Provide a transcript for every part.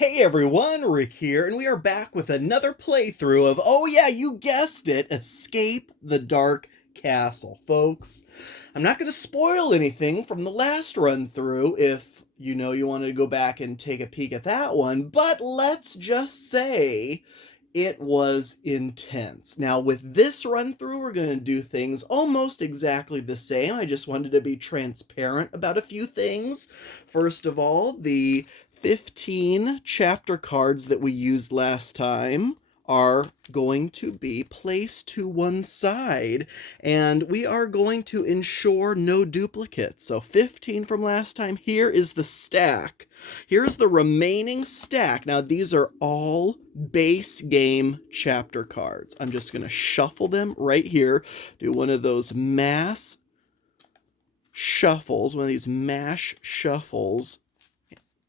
Hey everyone, Rick here, and we are back with another playthrough of, oh yeah, you guessed it, Escape the Dark Castle. Folks, I'm not going to spoil anything from the last run through if you wanted to go back and take a peek at that one, but let's just say it was intense. Now, with this run through, we're going to do things almost exactly the same. I just wanted to be transparent about a few things. First of all, the 15 chapter cards that we used last time are going to be placed to one side, and we are going to ensure no duplicates. So 15 from last time. Here is the stack. Here's the remaining stack. Now, these are all base game chapter cards. I'm just going to shuffle them right here. Do one of those mass shuffles, one of these mash shuffles,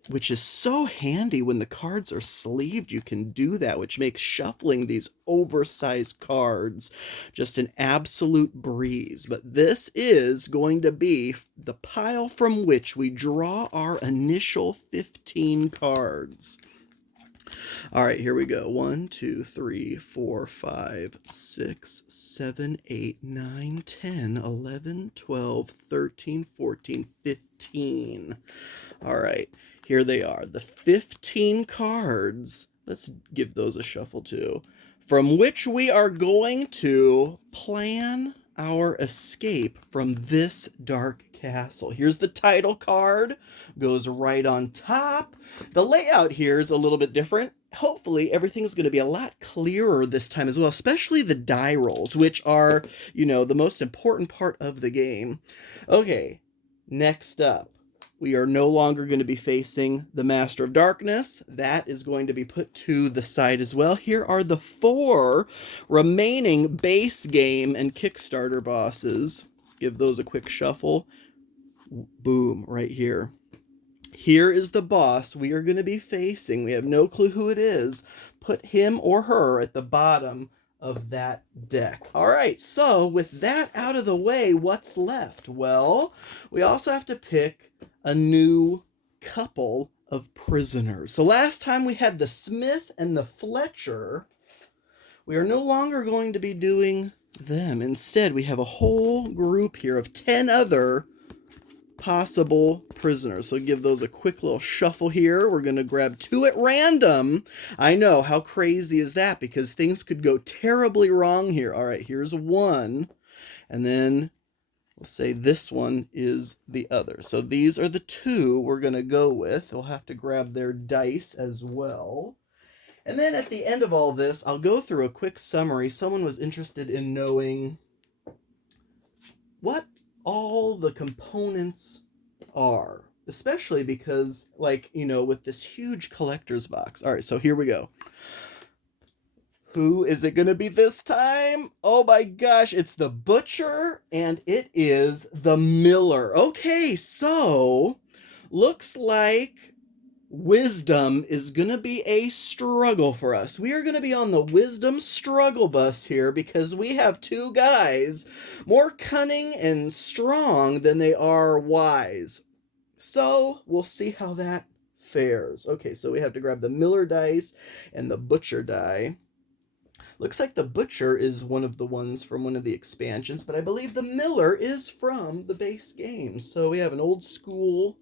which is so handy when the cards are sleeved. You can do that, which makes shuffling these oversized cards just an absolute breeze. But this is going to be the pile from which we draw our initial 15 cards. All right, here we go. 1, 2, 3, 4, 5, 6, 7, 8, 9, 10, 11, 12, 13, 14, 15. All right, here they are. The 15 cards. Let's give those a shuffle too. From which we are going to plan our escape from this dark castle. Here's the title card. Goes right on top. The layout here is a little bit different. Hopefully everything's going to be a lot clearer this time as well, especially the die rolls, which are, the most important part of the game. Okay, next up. We are no longer going to be facing the Master of Darkness. That is going to be put to the side as well. Here are the 4 remaining base game and Kickstarter bosses. Give those a quick shuffle. Boom, right here. Here is the boss we are going to be facing. We have no clue who it is. Put him or her at the bottom of that deck. All right, so with that out of the way, what's left? Well, we also have to pick a new couple of prisoners. So last time we had the Smith and the Fletcher. We are no longer going to be doing them. Instead, we have a whole group here of 10 other possible prisoners. So give those a quick little shuffle here. We're going to grab 2 at random. I know, how crazy is that? Because things could go terribly wrong here. All right, here's 1. And then we'll say this one is the other. So these are the 2 we're going to go with. We'll have to grab their dice as well. And then at the end of all this, I'll go through a quick summary. Someone was interested in knowing what all the components are, especially because, with this huge collector's box. All right, so here we go. Who is it going to be this time? Oh my gosh, it's the butcher and it is the miller. Okay, so looks like wisdom is going to be a struggle for us. We are going to be on the wisdom struggle bus here because we have 2 guys more cunning and strong than they are wise. So we'll see how that fares. Okay, so we have to grab the miller dice and the butcher die. Looks like the butcher is one of the ones from one of the expansions, but I believe the miller is from the base game. So we have an old school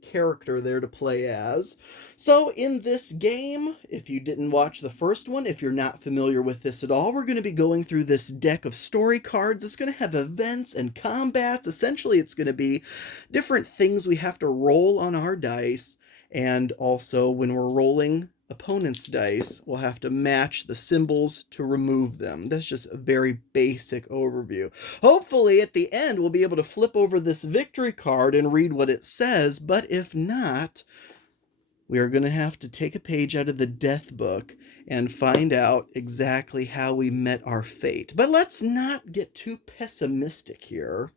character there to play as. So in this game, if you didn't watch the first one, if you're not familiar with this at all, we're going to be going through this deck of story cards. It's going to have events and combats. Essentially, it's going to be different things we have to roll on our dice, and also when we're rolling opponent's dice, we'll have to match the symbols to remove them. That's just a very basic overview. Hopefully at the end we'll be able to flip over this victory card and read what it says, but if not, we are going to have to take a page out of the death book and find out exactly how we met our fate. But let's not get too pessimistic here.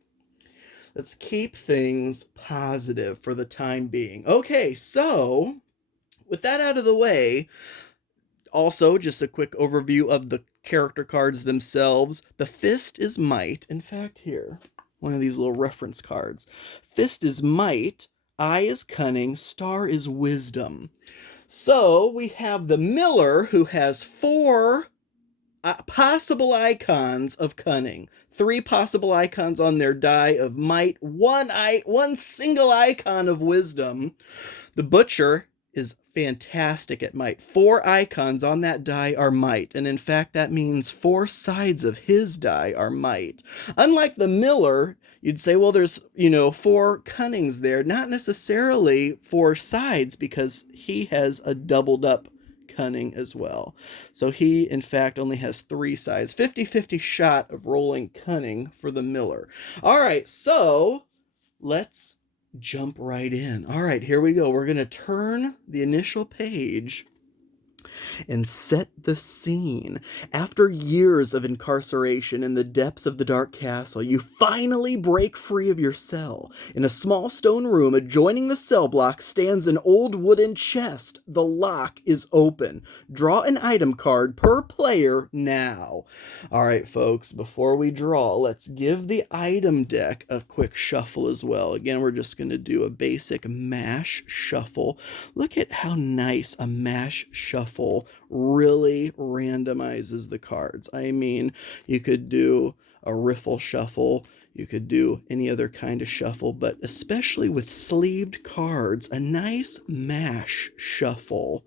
Let's keep things positive for the time being. Okay, so with that out of the way, also just a quick overview of the character cards themselves. The fist is might. In fact, here, one of these little reference cards. Fist is might. I is cunning, star is wisdom. So we have the miller who has 4 possible icons of cunning, 3 possible icons on their die of might, one single icon of wisdom. The butcher is fantastic at might. 4 icons on that die are might, and in fact that means 4 sides of his die are might. Unlike the miller, you'd say, well, there's 4 cunnings there. Not necessarily 4 sides, because he has a doubled up cunning as well. So he, in fact, only has 3 sides. 50-50 shot of rolling cunning for the miller. All right, so let's jump right in. All right, here we go. We're going to turn the initial page and set the scene. After years of incarceration in the depths of the dark castle, you finally break free of your cell. In a small stone room adjoining the cell block stands an old wooden chest. The lock is open. Draw an item card per player now. All right, folks, before we draw, let's give the item deck a quick shuffle as well. Again, we're just going to do a basic mash shuffle. Look at how nice a mash shuffle really randomizes the cards. I mean, you could do a riffle shuffle, you could do any other kind of shuffle, but especially with sleeved cards, a nice mash shuffle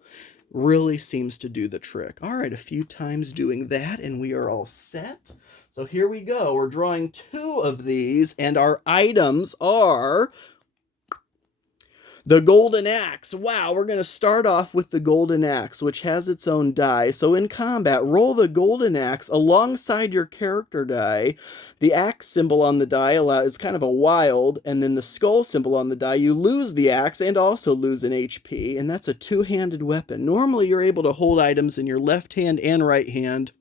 really seems to do the trick. All right, a few times doing that and we are all set. So here we go. We're drawing 2 of these, and our items are the golden axe. Wow, we're going to start off with the golden axe, which has its own die. So in combat, roll the golden axe alongside your character die. The axe symbol on the die is kind of a wild, and then the skull symbol on the die, you lose the axe and also lose an HP, and that's a 2-handed weapon. Normally, you're able to hold items in your left hand and right hand.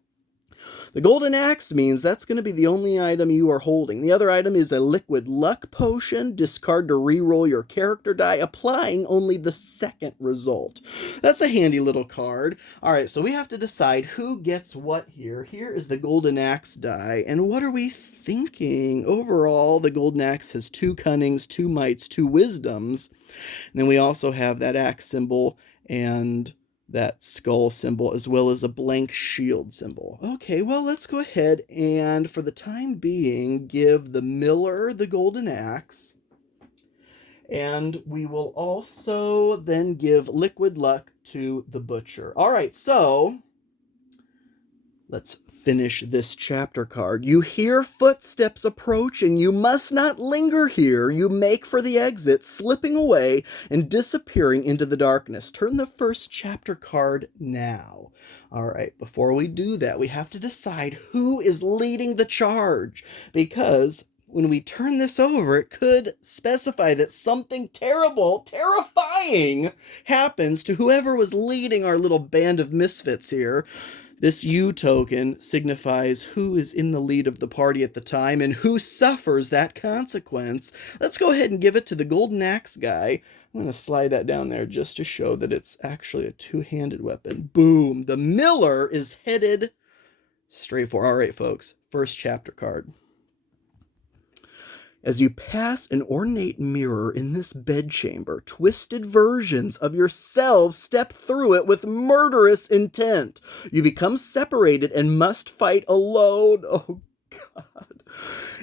The golden axe means that's going to be the only item you are holding. The other item is a liquid luck potion. Discard to re-roll your character die, applying only the second result. That's a handy little card. All right, so we have to decide who gets what here. Here is the golden axe die, and what are we thinking? Overall, the golden axe has 2 cunnings, 2 mights, 2 wisdoms. And then we also have that axe symbol and that skull symbol, as well as a blank shield symbol. Okay, well, let's go ahead and, for the time being, give the miller the golden axe. And we will also then give liquid luck to the butcher. All right, so let's finish this chapter card. You hear footsteps approaching. You must not linger here. You make for the exit, slipping away and disappearing into the darkness. Turn the first chapter card now. All right, before we do that, we have to decide who is leading the charge, because when we turn this over, it could specify that something terrible, terrifying happens to whoever was leading our little band of misfits here. This U token signifies who is in the lead of the party at the time and who suffers that consequence. Let's go ahead and give it to the golden axe guy. I'm going to slide that down there just to show that it's actually a 2-handed weapon. Boom. The miller is headed straight for. All right, folks. First chapter card. As you pass an ornate mirror in this bedchamber, twisted versions of yourselves step through it with murderous intent. You become separated and must fight alone. Oh, God.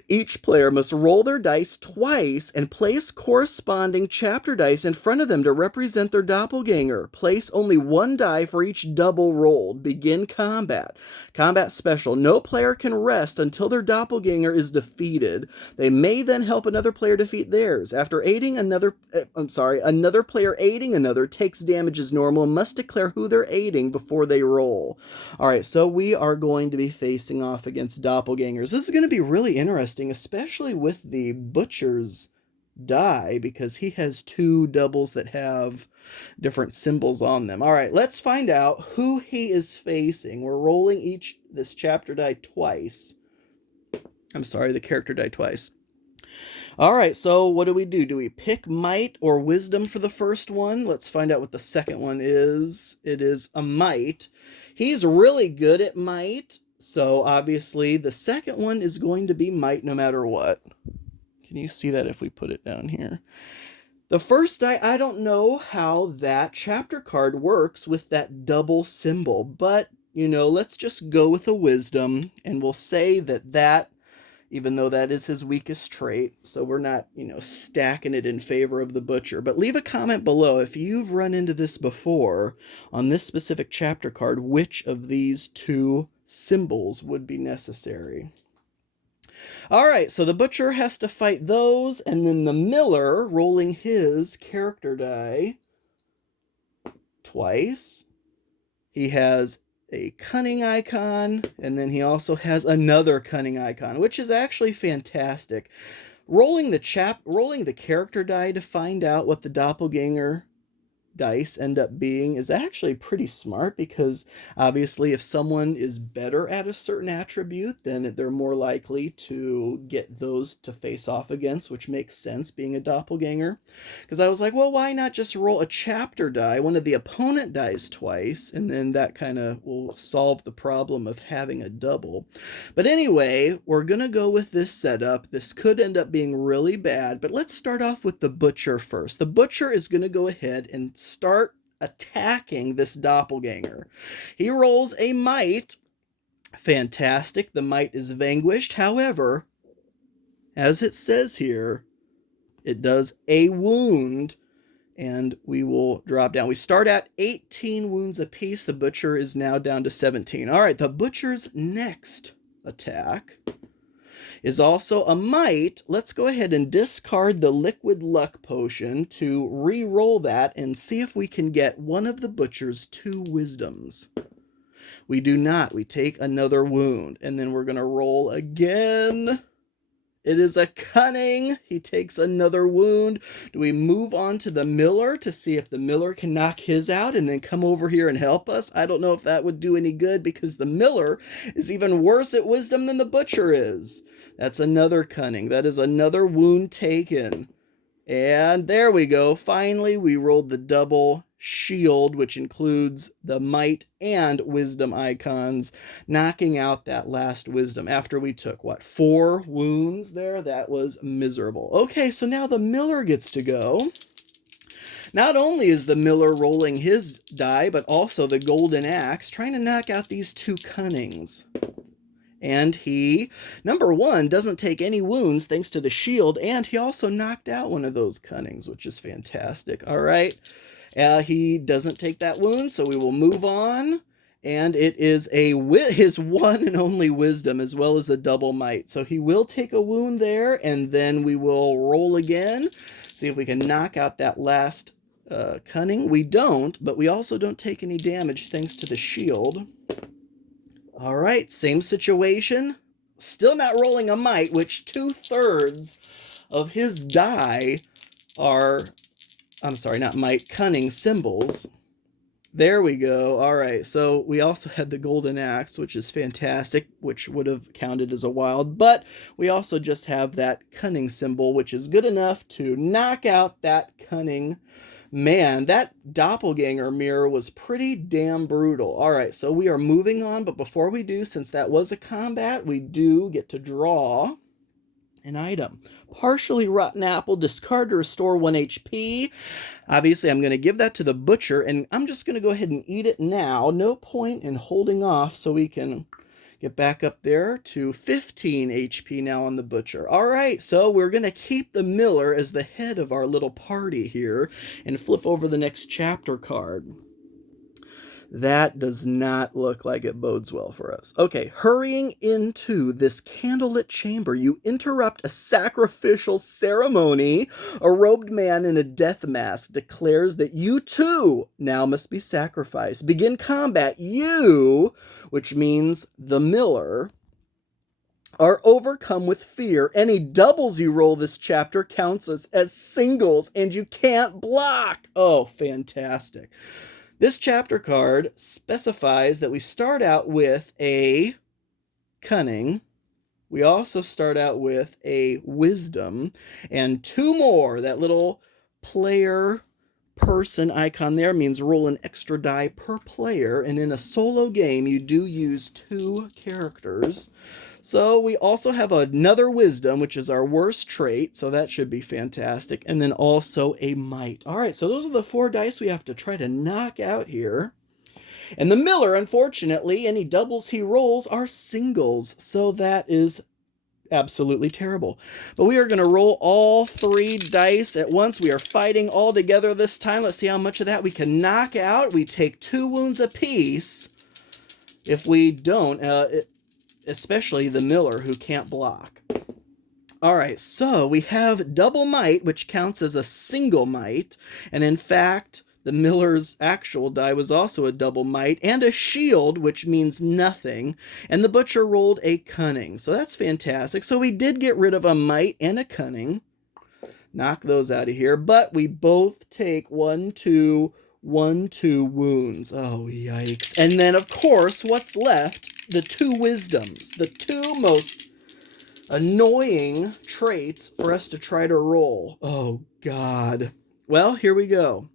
Each player must roll their dice twice and place corresponding chapter dice in front of them to represent their doppelganger. Place only 1 die for each double rolled. Begin combat. Combat special. No player can rest until their doppelganger is defeated. They may then help another player defeat theirs. After aiding another player aiding another takes damage as normal and must declare who they're aiding before they roll. All right, so we are going to be facing off against doppelgangers. This is going to be really interesting, especially with the butcher's die, because he has 2 doubles that have different symbols on them. All right, let's find out who he is facing. We're rolling this chapter die twice. The character die twice. All right, so what do? Do we pick might or wisdom for the first one? Let's find out what the second one is. It is a might. He's really good at might, so obviously the second one is going to be might no matter what. Can you see that if we put it down here? The first die, I don't know how that chapter card works with that double symbol, but, you know, let's just go with a wisdom, and we'll say that, even though that is his weakest trait, so we're not, you know, stacking it in favor of the butcher. But leave a comment below if you've run into this before on this specific chapter card, which of these two symbols would be necessary. All right, so the butcher has to fight those, and then the miller, rolling his character die twice. He has a cunning icon, and then he also has another cunning icon, which is actually fantastic. Rolling the character die to find out what the doppelganger dice end up being is actually pretty smart, because obviously if someone is better at a certain attribute, then they're more likely to get those to face off against, which makes sense being a doppelganger. Because I was like, well, why not just roll a chapter die, one of the opponent dies twice, and then that kind of will solve the problem of having a double. But anyway, we're gonna go with this setup. This could end up being really bad, but let's start off with the butcher first. The butcher is gonna go ahead and start attacking this doppelganger. He rolls a might. Fantastic. The might is vanquished. However, as it says here, it does a wound, and we will drop down. We start at 18 wounds apiece. The butcher is now down to 17. All right, the butcher's next attack is also a might. Let's go ahead and discard the liquid luck potion to re-roll that and see if we can get one of the butcher's 2 wisdoms. We do not. We take another wound, and then we're going to roll again. It is a cunning. He takes another wound. Do we move on to the miller to see if the miller can knock his out and then come over here and help us? I don't know if that would do any good, because the miller is even worse at wisdom than the butcher is. That's another cunning. That is another wound taken. And there we go. Finally, we rolled the double shield, which includes the might and wisdom icons, knocking out that last wisdom after we took, what, 4 wounds there? That was miserable. Okay, so now the miller gets to go. Not only is the miller rolling his die, but also the golden axe, trying to knock out these 2 cunnings. And he, number 1, doesn't take any wounds thanks to the shield, and he also knocked out one of those cunnings, which is fantastic. All right, he doesn't take that wound, so we will move on. And it is his one and only wisdom, as well as a double might. So he will take a wound there, and then we will roll again, see if we can knock out that last cunning. We don't, but we also don't take any damage thanks to the shield. All right, same situation. Still not rolling a might, which 2/3 of his die are, I'm sorry, not might, cunning symbols. There we go. All right, so we also had the golden axe, which is fantastic, which would have counted as a wild, but we also just have that cunning symbol, which is good enough to knock out that cunning. Man, that doppelganger mirror was pretty damn brutal. All right, so we are moving on, but before we do, since that was a combat, we do get to draw an item. Partially rotten apple, discard to restore 1 HP. Obviously, I'm going to give that to the butcher, and I'm just going to go ahead and eat it now. No point in holding off, so we can get back up there to 15 HP now on the butcher. All right, so we're going to keep the miller as the head of our little party here and flip over the next chapter card. That does not look like it bodes well for us. Okay, hurrying into this candlelit chamber, you interrupt a sacrificial ceremony. A robed man in a death mask declares that you too now must be sacrificed. Begin combat. You, which means the miller, are overcome with fear. Any doubles you roll this chapter counts as singles, and you can't block. Oh, fantastic. This chapter card specifies that we start out with a cunning. We also start out with a wisdom and 2 more. That little player person icon there means roll an extra die per player. And in a solo game, you do use 2 characters. So we also have another wisdom, which is our worst trait. So that should be fantastic. And then also a might. All right, so those are the 4 dice we have to try to knock out here. And the Miller, unfortunately, any doubles he rolls are singles. So that is absolutely terrible. But we are going to roll all 3 dice at once. We are fighting all together this time. Let's see how much of that we can knock out. We take 2 wounds apiece. If we don't, especially the Miller, who can't block. All right, so we have double might, which counts as a single might. And in fact, the Miller's actual die was also a double might, and a shield, which means nothing. And the Butcher rolled a cunning. So that's fantastic. So we did get rid of a might and a cunning. Knock those out of here. But we both take 1, 2 wounds. Oh, yikes. And then, of course, what's left? The 2 wisdoms. The 2 most annoying traits for us to try to roll. Oh, God. Well, here we go.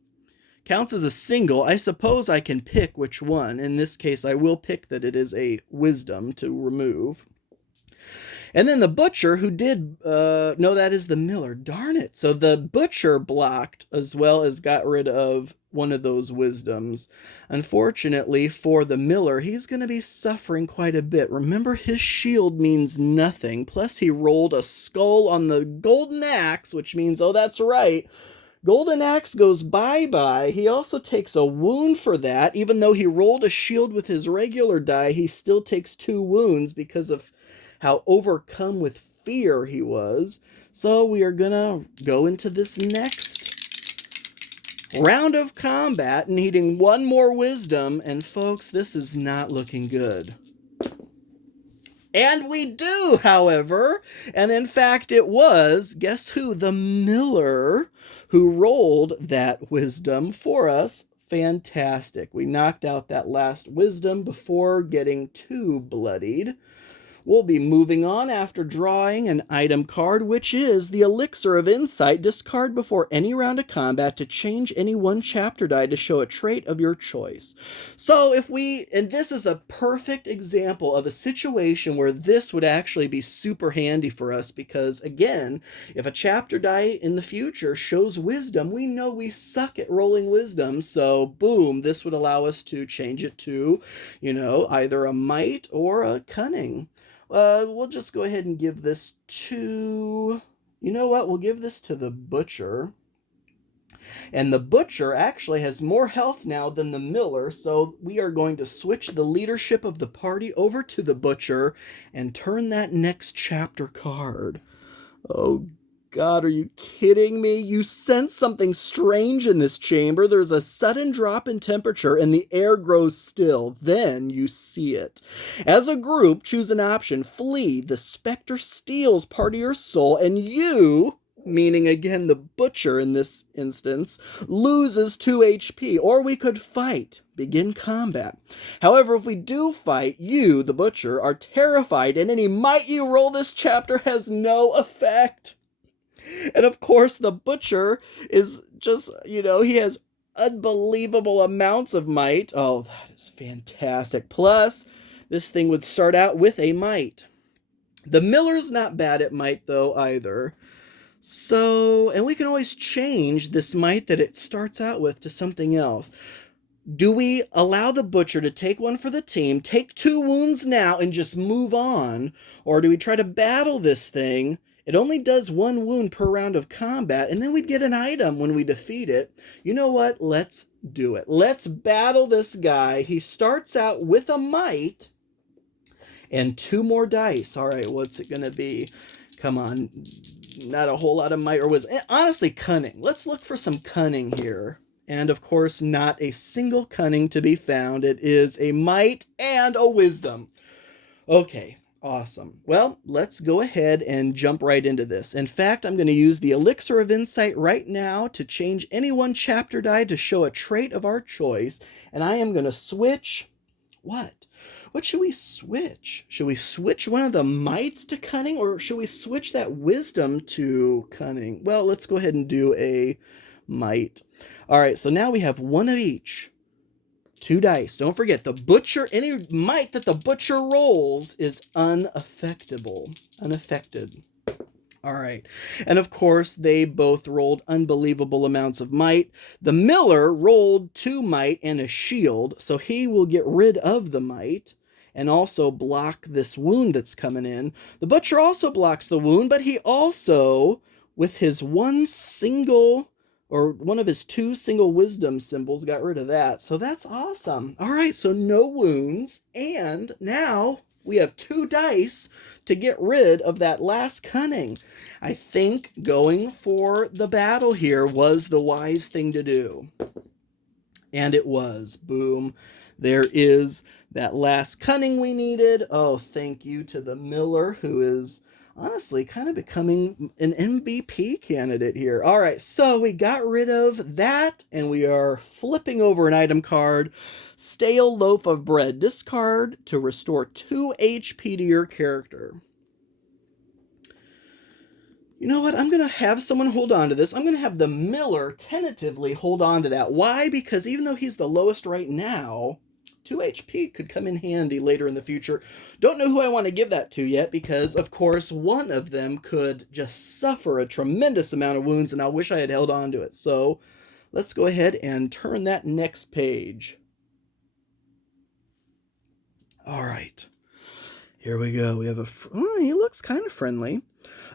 Counts as a single. I suppose I can pick which one. In this case, I will pick that it is a wisdom to remove. And then the Butcher, who did, no, that is the Miller. Darn it. So the Butcher blocked as well as got rid of one of those wisdoms. Unfortunately for the Miller, he's going to be suffering quite a bit. Remember, his shield means nothing. Plus, he rolled a skull on the golden axe, which means, oh, that's right, golden axe goes bye-bye. He also takes a wound for that. Even though he rolled a shield with his regular die, he still takes 2 wounds because of how overcome with fear he was. So we are gonna go into this next round of combat needing 1 more wisdom, and folks, this is not looking good. And we do, however, and in fact it was, guess who? The Miller, who rolled that wisdom for us. Fantastic. We knocked out that last wisdom before getting too bloodied. We'll be moving on after drawing an item card, which is the Elixir of Insight. Discard before any round of combat to change any 1 chapter die to show a trait of your choice. So if we, and this is a perfect example of a situation where this would actually be super handy for us, because again, if a chapter die in the future shows wisdom, we know we suck at rolling wisdom, so boom, this would allow us to change it to, either a might or a cunning. We'll just go ahead and give this to, we'll give this to the Butcher. And the Butcher actually has more health now than the Miller, so we are going to switch the leadership of the party over to the Butcher and turn that next chapter card. Oh, God, are you kidding me? You sense something strange in this chamber. There's a sudden drop in temperature and the air grows still. Then you see it. As a group, choose an option. Flee. The specter steals part of your soul, and you, meaning again the Butcher in this instance, loses 2 HP. Or we could fight. Begin combat. However, if we do fight, you, the Butcher, are terrified, and any might you roll this chapter has no effect. And of course, the Butcher is just, he has unbelievable amounts of might. Oh, that is fantastic. Plus, this thing would start out with a might. The Miller's not bad at might, though, either. So, and we can always change this might that it starts out with to something else. Do we allow the Butcher to take 1 for the team, take 2 wounds now, and just move on? Or do we try to battle this thing? It only does 1 wound per round of combat, and then we'd get an item when we defeat it. You know what? Let's do it. Let's battle this guy. He starts out with a might and 2 more dice. All right, what's it going to be? Come on. Not a whole lot of might or wisdom. Honestly, cunning. Let's look for some cunning here. And of course, not a single cunning to be found. It is a might and a wisdom. Okay. Awesome. Well, let's go ahead and jump right into this. In fact, I'm going to use the Elixir of Insight right now to change any 1 chapter die to show a trait of our choice. And I am going to switch... What? What should we switch? Should we switch one of the mights to cunning, or should we switch that wisdom to cunning? Well, let's go ahead and do a might. All right, so now we have 1 of each. 2 dice. Don't forget, the butcher, any might that the butcher rolls is unaffectable. Unaffected. All right. And of course, they both rolled unbelievable amounts of might. The miller rolled 2 might and a shield, so he will get rid of the might and also block this wound that's coming in. The butcher also blocks the wound, but he also, with his one of his 2 single wisdom symbols, got rid of that. So that's awesome. All right, so no wounds. And now we have 2 dice to get rid of that last cunning. I think going for the battle here was the wise thing to do. And it was. Boom. There is that last cunning we needed. Oh, thank you to the miller, who is honestly kind of becoming an MVP candidate here. All right, so we got rid of that, and we are flipping over an item card. Stale loaf of bread. Discard to restore 2 HP to your character. You know what? I'm going to have someone hold on to this. I'm going to have the miller tentatively hold on to that. Why? Because even though he's the lowest right now, 2 HP could come in handy later in the future. Don't know who I want to give that to yet, because, of course, one of them could just suffer a tremendous amount of wounds, and I wish I had held on to it. So let's go ahead and turn that next page. All right. Here we go. We have he looks kind of friendly.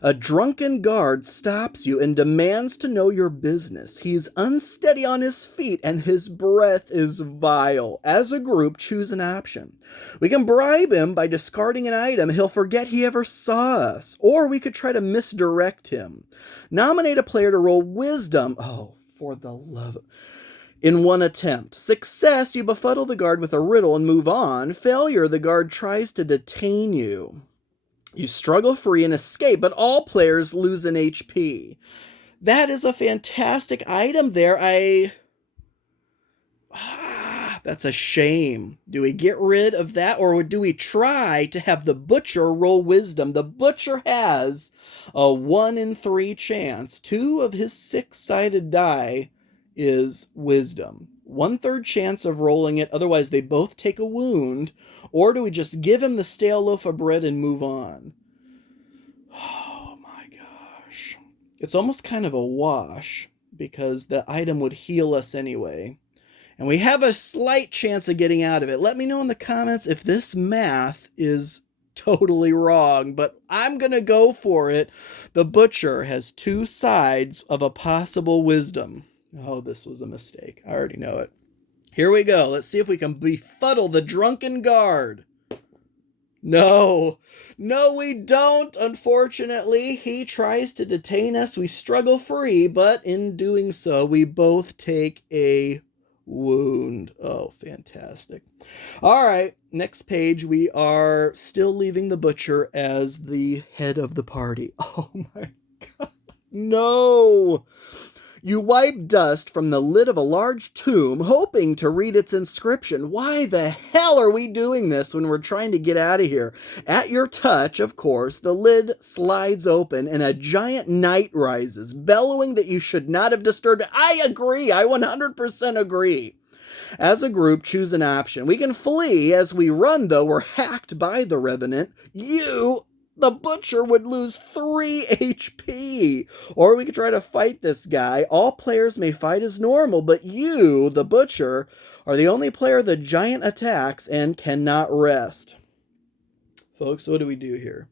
A drunken guard stops you and demands to know your business. He's unsteady on his feet and his breath is vile. As a group, choose an option. We can bribe him by discarding an item. He'll forget he ever saw us. Or we could try to misdirect him. Nominate a player to roll wisdom. Oh, for the love of... In 1 attempt. Success, you befuddle the guard with a riddle and move on. Failure, the guard tries to detain you. You struggle free and escape, but all players lose an HP. That is a fantastic item there. That's a shame. Do we get rid of that, or do we try to have the butcher roll wisdom? The butcher has a 1 in 3 chance. 2 of his 6-sided die is wisdom. 1/3 chance of rolling it, otherwise they both take a wound. Or do we just give him the stale loaf of bread and move on? Oh my gosh. It's almost kind of a wash, because the item would heal us anyway. And we have a slight chance of getting out of it. Let me know in the comments if this math is totally wrong, but I'm going to go for it. The butcher has 2 sides of a possible wisdom. Oh, this was a mistake. I already know it. Here we go. Let's see if we can befuddle the drunken guard. No, we don't, unfortunately. He tries to detain us. We struggle free, but in doing so, we both take a wound. Oh, fantastic. All right, next page. We are still leaving the butcher as the head of the party. Oh my God. No. You wipe dust from the lid of a large tomb, hoping to read its inscription. Why the hell are we doing this when we're trying to get out of here? At your touch, of course, the lid slides open and a giant knight rises, bellowing that you should not have disturbed it. I agree. I 100% agree. As a group, choose an option. We can flee. As we run, though, we're hacked by the revenant. The butcher would lose 3 HP. Or we could try to fight this guy. All players may fight as normal, but you, the butcher, are the only player the giant attacks and cannot rest. Folks, what do we do here?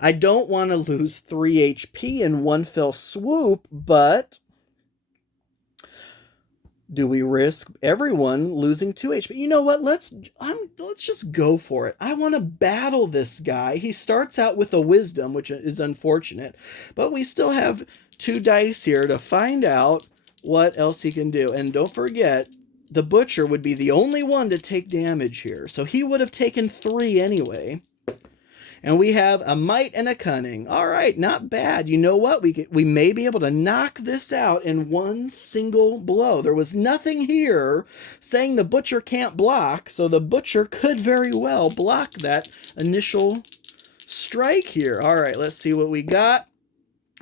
I don't want to lose 3 HP in one fell swoop, but do we risk everyone losing 2 HP? You know what? Let's just go for it. I want to battle this guy. He starts out with a wisdom, which is unfortunate, but we still have 2 dice here to find out what else he can do. And don't forget, the butcher would be the only one to take damage here, so he would have taken 3 anyway. And we have a might and a cunning. All right, not bad. You know what? We may be able to knock this out in one single blow. There was nothing here saying the butcher can't block, so the butcher could very well block that initial strike here. All right, let's see what we got.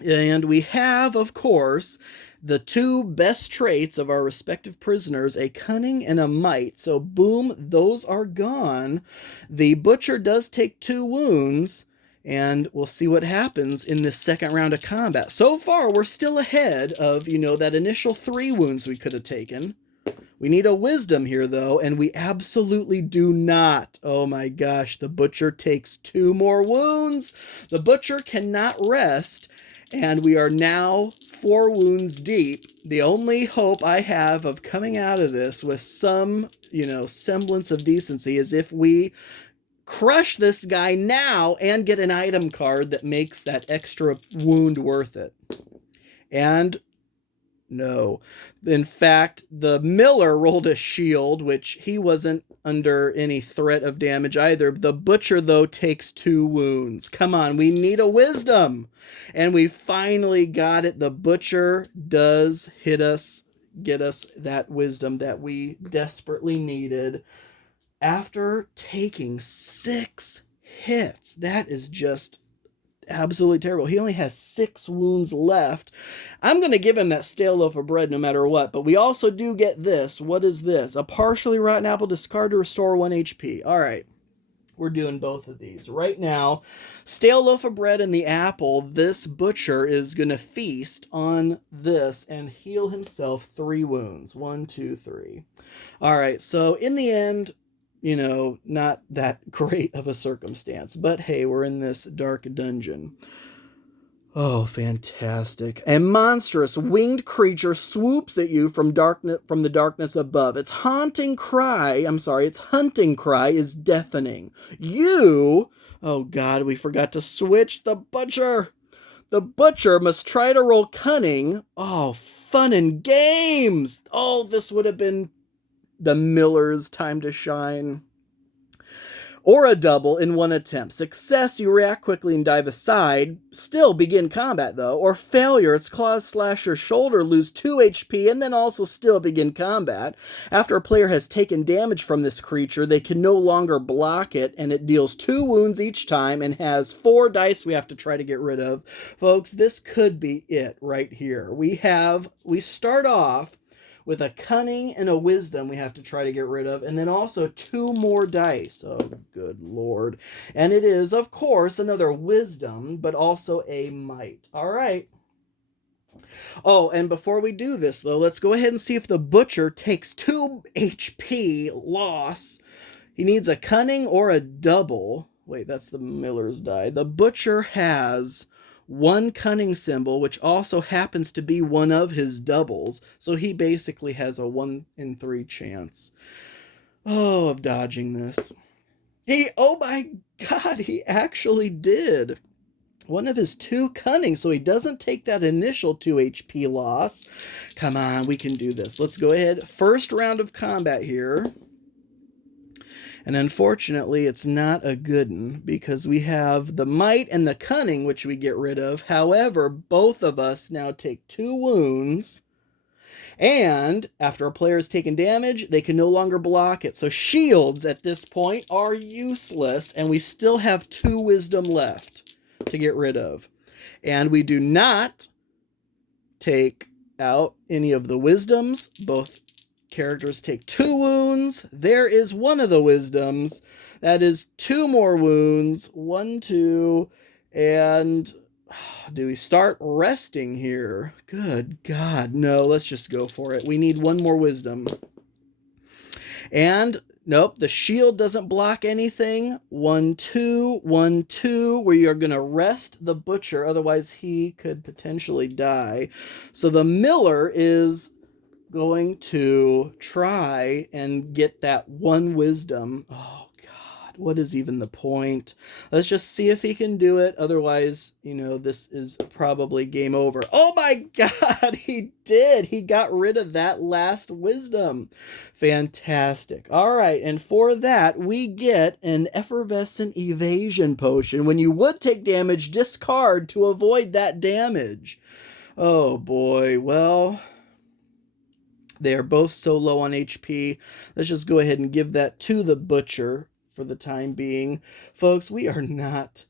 And we have, of course, the two best traits of our respective prisoners, a cunning and a might. So boom, those are gone. The butcher does take 2 wounds, and we'll see what happens in this second round of combat. So far, we're still ahead of, that initial 3 wounds we could have taken. We need a wisdom here, though, and we absolutely do not. Oh my gosh, the butcher takes 2 more wounds. The butcher cannot rest, and we are now 4 wounds deep. The only hope I have of coming out of this with some, semblance of decency is if we crush this guy now and get an item card that makes that extra wound worth it. And no. In fact, the miller rolled a shield, which he wasn't under any threat of damage either. The butcher, though, takes 2 wounds. Come on, we need a wisdom. And we finally got it. The butcher does hit us, get us that wisdom that we desperately needed. After taking 6 hits, that is just absolutely terrible. He only has 6 wounds left. I'm going to give him that stale loaf of bread no matter what, but we also do get this. What is this? A partially rotten apple, discard to restore 1 HP. All right. We're doing both of these. Right now, stale loaf of bread and the apple, this butcher is going to feast on this and heal himself 3 wounds. 1, 2, 3. All right, so in the end, not that great of a circumstance. But hey, we're in this dark dungeon. Oh, fantastic. A monstrous winged creature swoops at you from the darkness above. Its hunting cry is deafening. Oh God, we forgot to switch the butcher. The butcher must try to roll cunning. Oh, fun and games. Oh, this would have been the miller's time to shine. Or a double in 1 attempt. Success, you react quickly and dive aside. Still begin combat, though. Or failure, its claws slash your shoulder, lose 2 HP, and then also still begin combat. After a player has taken damage from this creature, they can no longer block it, and it deals 2 wounds each time and has 4 dice we have to try to get rid of. Folks, this could be it right here. We start off with a cunning and a wisdom we have to try to get rid of, and then also 2 more dice. Oh, good Lord. And it is, of course, another wisdom, but also a might. All right. Oh, and before we do this, though, let's go ahead and see if the butcher takes 2 HP loss. He needs a cunning or a double. Wait, that's the miller's die. The butcher has 1 cunning symbol, which also happens to be one of his doubles. So he basically has a 1 in 3 chance. Oh, of dodging this. Oh my God, he actually did. One of his 2 cunning, so he doesn't take that initial 2 HP loss. Come on, we can do this. Let's go ahead. First round of combat here. And unfortunately, it's not a good one because we have the might and the cunning, which we get rid of. However, both of us now take 2 wounds. And after a player has taken damage, they can no longer block it. So shields at this point are useless, and we still have 2 wisdom left to get rid of. And we do not take out any of the wisdoms. Both characters take 2 wounds. There is one of the wisdoms. That is 2 more wounds. 1, 2, and do we start resting here? Good God, no, let's just go for it. We need 1 more wisdom. And nope, the shield doesn't block anything. 1, 2, 1, 2. We are going to rest the butcher, otherwise he could potentially die. So the miller is going to try and get that 1 wisdom. Oh God, what is even the point? Let's just see if he can do it. Otherwise, this is probably game over. Oh my God, he did. He got rid of that last wisdom. Fantastic. All right, and for that, we get an effervescent evasion potion. When you would take damage, discard to avoid that damage. Oh boy, well, they are both so low on HP. Let's just go ahead and give that to the butcher for the time being. Folks, we are not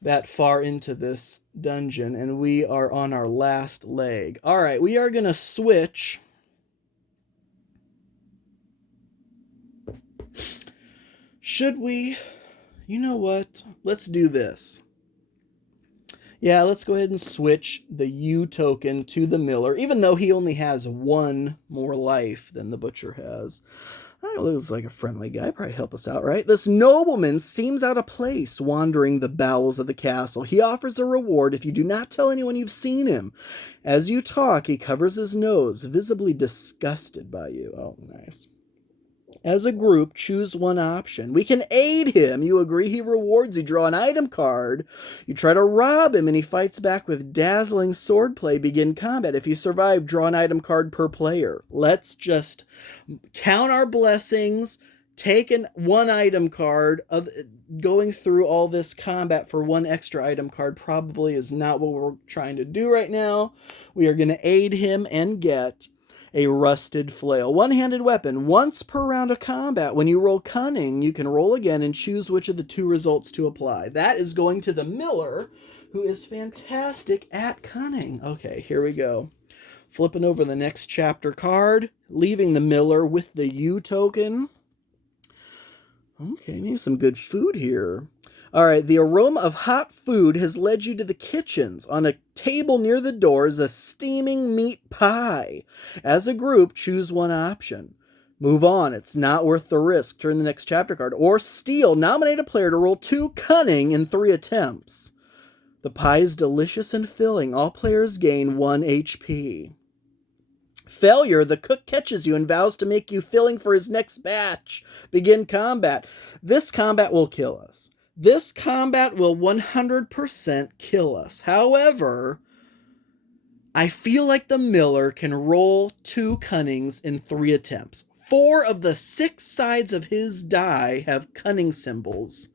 that far into this dungeon, and we are on our last leg. All right, we are going to switch. Should we? You know what? Let's do this. Yeah, let's go ahead and switch the U token to the miller, even though he only has one more life than the butcher has. That looks like a friendly guy. Probably help us out, right? This nobleman seems out of place wandering the bowels of the castle. He offers a reward if you do not tell anyone you've seen him. As you talk, he covers his nose, visibly disgusted by you. Oh, nice. As a group, choose one option. We can aid him. You agree, he rewards you. Draw an item card. You try to rob him, and he fights back with dazzling swordplay. Begin combat. If you survive, draw an item card per player. Let's just count our blessings. Take one item card. Going through all this combat for one extra item card probably is not what we're trying to do right now. We are going to aid him and get a rusted flail. One-handed weapon. Once per round of combat, when you roll cunning, you can roll again and choose which of the two results to apply. That is going to the miller, who is fantastic at cunning. Okay, here we go. Flipping over the next chapter card, leaving the miller with the U token. Okay, maybe some good food here. All right, the aroma of hot food has led you to the kitchens. On a table near the door is a steaming meat pie. As a group, choose one option. Move on. It's not worth the risk. Turn the next chapter card. Or steal. Nominate a player to roll 2 cunning in 3 attempts. The pie is delicious and filling. All players gain 1 HP. Failure, the cook catches you and vows to make you filling for his next batch. Begin combat. This combat will kill us. This combat will 100% kill us. However, I feel like the miller can roll 2 cunnings in 3 attempts. 4 of the 6 sides of his die have cunning symbols.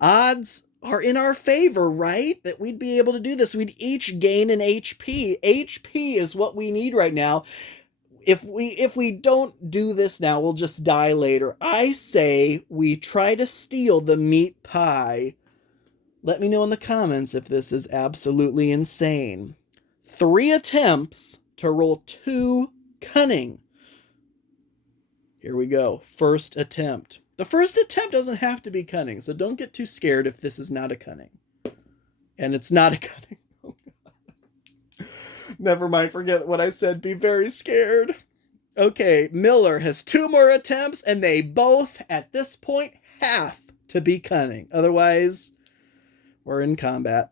Odds are in our favor, right? That we'd be able to do this. We'd each gain an HP. HP is what we need right now. If we don't do this now, we'll just die later. I say we try to steal the meat pie. Let me know in the comments if this is absolutely insane. 3 attempts to roll 2 cunning. Here we go. First attempt. The first attempt doesn't have to be cunning, so don't get too scared if this is not a cunning. And it's not a cunning. Oh, God. Never mind, forget what I said. Be very scared. Okay, Miller has 2 more attempts, and they both, at this point, have to be cunning. Otherwise, we're in combat.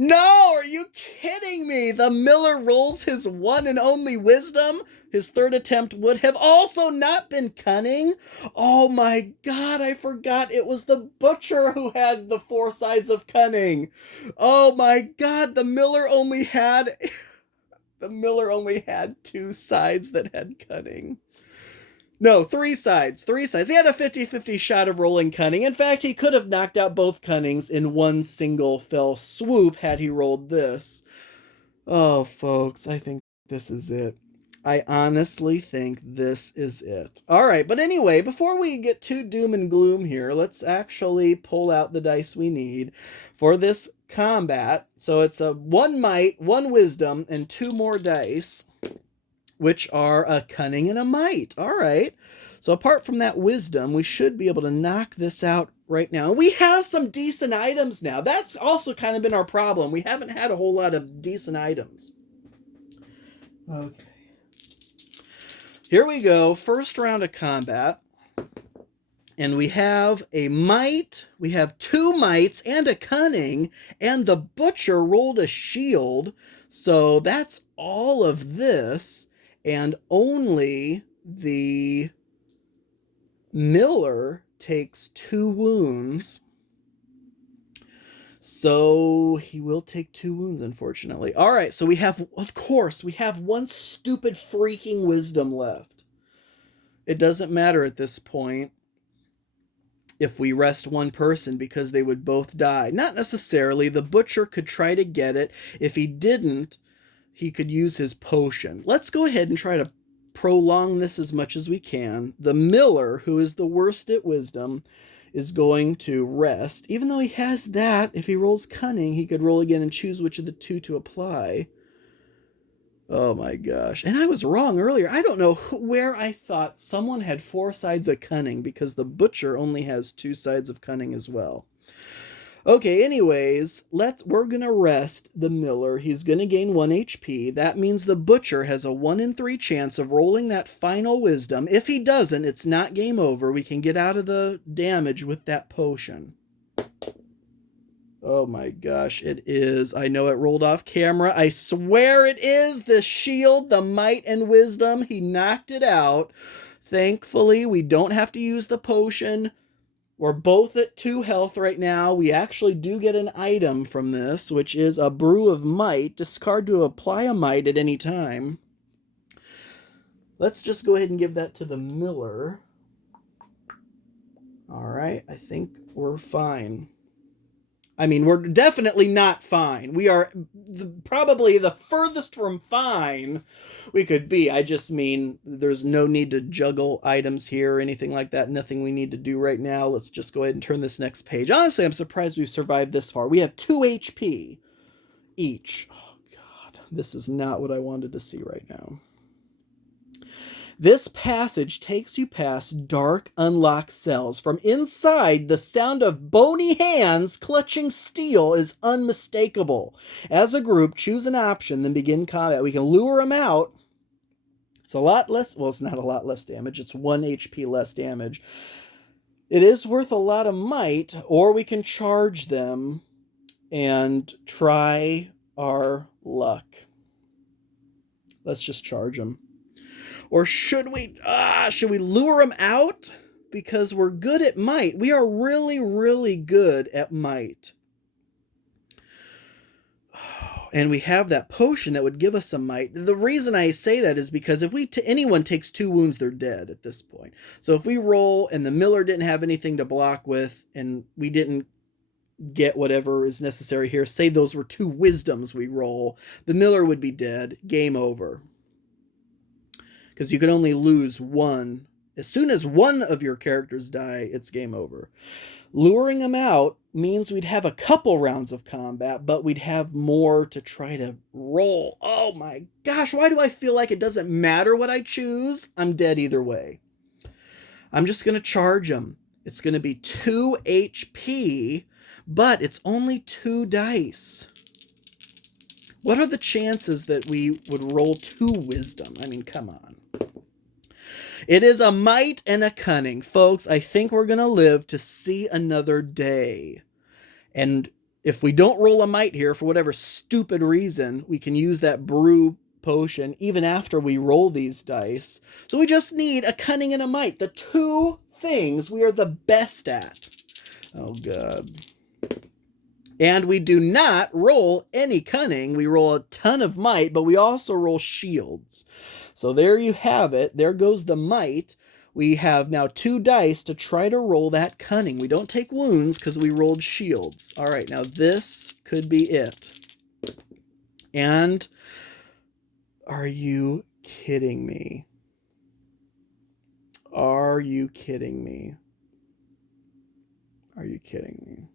No, are you kidding me? The Miller rolls his one and only wisdom. His 3rd attempt would have also not been cunning. Oh my God, I forgot it was the butcher who had the 4 sides of cunning. Oh my God, the Miller only had 2 sides that had cunning. No, 3 sides. 3 sides. He had a 50-50 shot of rolling cunning. In fact, he could have knocked out both cunnings in one single fell swoop had he rolled this. Oh, folks, I think this is it. I honestly think this is it. All right, but anyway, before we get too doom and gloom here, let's actually pull out the dice we need for this combat. So it's a 1 might, 1 wisdom, and 2 more dice, which are a cunning and a might. All right. So apart from that wisdom, we should be able to knock this out right now. We have some decent items now. That's also kind of been our problem. We haven't had a whole lot of decent items. Okay. Here we go. First round of combat. And we have a might, we have 2 mights and a cunning, and the butcher rolled a shield. So that's all of this, and only the miller takes 2 wounds. So he will take 2 wounds, unfortunately. All right, so we have, of course, we have 1 stupid freaking wisdom left. It doesn't matter at this point if we rest 1 person because they would both die. Not necessarily. The butcher could try to get it. If he didn't, he could use his potion. Let's go ahead and try to prolong this as much as we can. The miller, who is the worst at wisdom, is going to rest. Even though he has that, if he rolls cunning, he could roll again and choose which of the two to apply. Oh my gosh. And I was wrong earlier. I don't know where I thought someone had 4 sides of cunning, because the butcher only has 2 sides of cunning as well. Okay, anyways, we're gonna rest the miller. He's gonna gain 1 HP. That means the butcher has a 1 in 3 chance of rolling that final wisdom. If he doesn't, it's not game over. We can get out of the damage with that potion. Oh my gosh, it is. I know it rolled off camera. I swear it is the shield, the might and wisdom. He knocked it out. Thankfully, we don't have to use the potion. We're both at 2 health right now. We actually do get an item from this, which is a brew of might. Discard to apply a might at any time. Let's just go ahead and give that to the miller. All right, I think we're fine. I mean, we're definitely not fine. We are probably the furthest from fine we could be. I just mean there's no need to juggle items here or anything like that. Nothing we need to do right now. Let's just go ahead and turn this next page. Honestly, I'm surprised we've survived this far. We have 2 HP each. Oh, God. This is not what I wanted to see right now. This passage takes you past dark, unlocked cells. From inside, the sound of bony hands clutching steel is unmistakable. As a group, choose an option, then begin combat. We can lure them out. It's a lot less, well, it's not a lot less damage. It's 1 HP less damage. It is worth a lot of might, or we can charge them and try our luck. Let's just charge them. Or should we lure them out? Because we're good at might. We are really, really good at might. And we have that potion that would give us some might. The reason I say that is because if anyone takes 2 wounds, they're dead at this point. So if we roll and the miller didn't have anything to block with, and we didn't get whatever is necessary here, say those were 2 wisdoms we roll, the miller would be dead. Game over. Because you can only lose 1. As soon as 1 of your characters die, it's game over. Luring them out means we'd have a couple rounds of combat, but we'd have more to try to roll. Oh my gosh, why do I feel like it doesn't matter what I choose? I'm dead either way. I'm just going to charge them. It's going to be 2 HP, but it's only 2 dice. What are the chances that we would roll 2 wisdom? I mean, come on. It is a might and a cunning. Folks, I think we're going to live to see another day. And if we don't roll a might here for whatever stupid reason, we can use that brew potion even after we roll these dice. So we just need a cunning and a might. The 2 things we are the best at. Oh, God. And we do not roll any cunning. We roll a ton of might, but we also roll shields. So there you have it. There goes the might. We have now 2 dice to try to roll that cunning. We don't take wounds because we rolled shields. All right, now this could be it. And are you kidding me? Are you kidding me? Are you kidding me?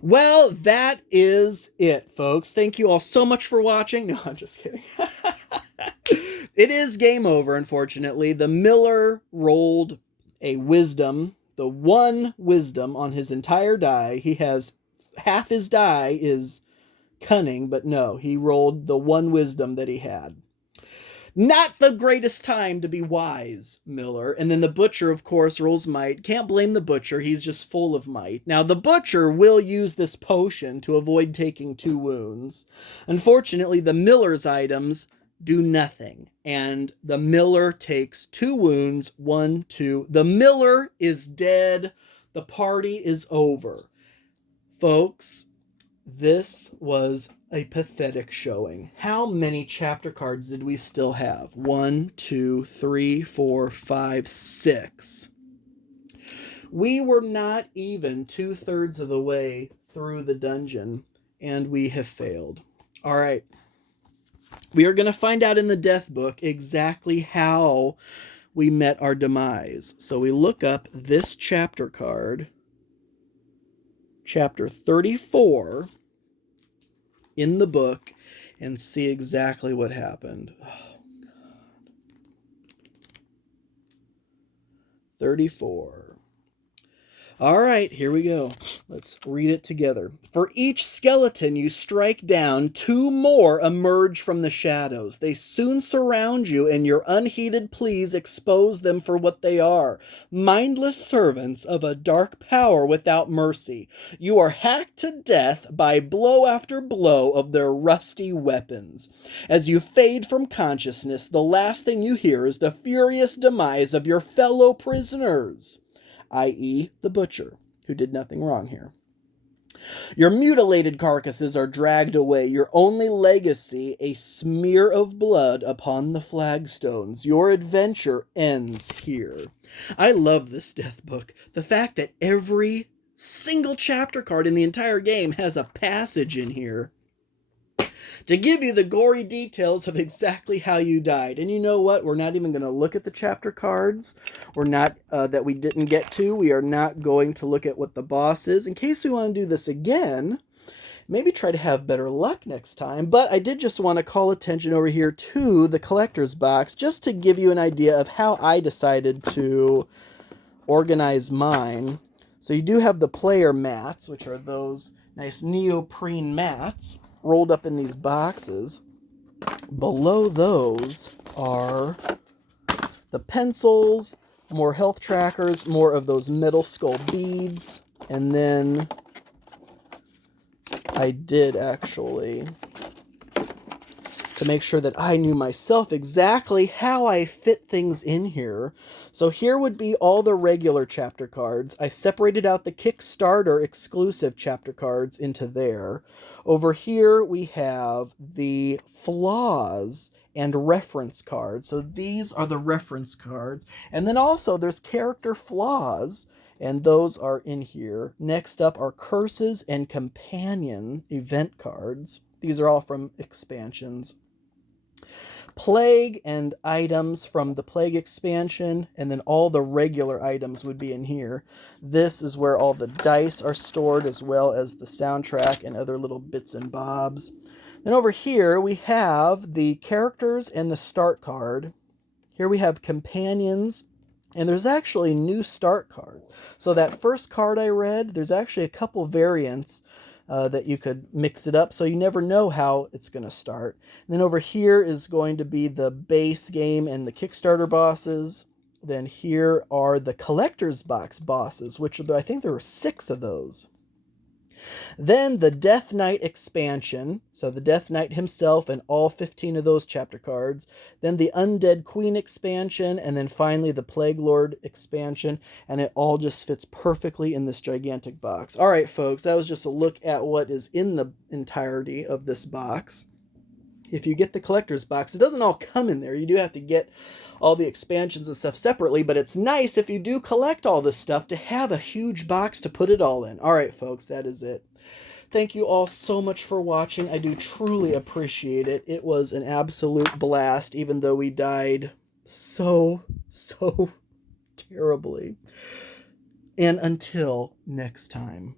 Well, that is it, folks. Thank you all so much for watching. No, I'm just kidding. It is game over, unfortunately. The miller rolled a wisdom, the 1 wisdom on his entire die. He has half his die is cunning, but no, he rolled the 1 wisdom that he had. Not the greatest time to be wise, Miller. And then the butcher, of course, rolls might. Can't blame the butcher. He's just full of might. Now, the butcher will use this potion to avoid taking 2 wounds. Unfortunately, the miller's items do nothing. And the miller takes 2 wounds. 1, 2. The miller is dead. The party is over. Folks, this was a pathetic showing. How many chapter cards did we still have? 1, 2, 3, 4, 5, 6. We were not even 2/3 of the way through the dungeon, and we have failed. All right. We are going to find out in the death book exactly how we met our demise. So we look up this chapter card, chapter 34, in the book, and see exactly what happened. Oh, 34. All right, here we go. Let's read it together. For each skeleton you strike down, 2 more emerge from the shadows. They soon surround you, and your unheeded pleas expose them for what they are: mindless servants of a dark power without mercy. You are hacked to death by blow after blow of their rusty weapons. As you fade from consciousness, the last thing you hear is the furious demise of your fellow prisoners, i.e., the butcher, who did nothing wrong here. Your mutilated carcasses are dragged away, your only legacy a smear of blood upon the flagstones. Your adventure ends here. I love this death book. The fact that every single chapter card in the entire game has a passage in here to give you the gory details of exactly how you died. And you know what? We're not even going to look at the chapter cards. We're not, that we didn't get to. We are not going to look at what the boss is. In case we want to do this again, maybe try to have better luck next time. But I did just want to call attention over here to the collector's box, just to give you an idea of how I decided to organize mine. So you do have the player mats, which are those nice neoprene mats, rolled up in these boxes. Below those are the pencils, more health trackers, more of those metal skull beads, and then I did actually, to make sure that I knew myself exactly how I fit things in here. So here would be all the regular chapter cards. I separated out the Kickstarter exclusive chapter cards into there. Over here we have the flaws and reference cards. So these are the reference cards. And then also there's character flaws, and those are in here. Next up are curses and companion event cards. These are all from expansions. Plague and items from the Plague expansion, and then all the regular items would be in here. This is where all the dice are stored, as well as the soundtrack and other little bits and bobs. Then over here we have the characters and the start card. Here we have companions, and there's actually new start cards. So that first card I read, there's actually a couple variants that you could mix it up, so you never know how it's going to start. And then over here is going to be the base game and the Kickstarter bosses. Then here are the collector's box bosses, which I think there were 6 of those. Then the Death Knight expansion, so the Death Knight himself and all 15 of those chapter cards. Then the Undead Queen expansion, and then finally the Plague Lord expansion, and it all just fits perfectly in this gigantic box. All right, folks, that was just a look at what is in the entirety of this box. If you get the collector's box, it doesn't all come in there. You do have to get all the expansions and stuff separately, but it's nice if you do collect all this stuff to have a huge box to put it all in. All right, folks, that is it. Thank you all so much for watching. I do truly appreciate it. It was an absolute blast, even though we died so terribly. And until next time.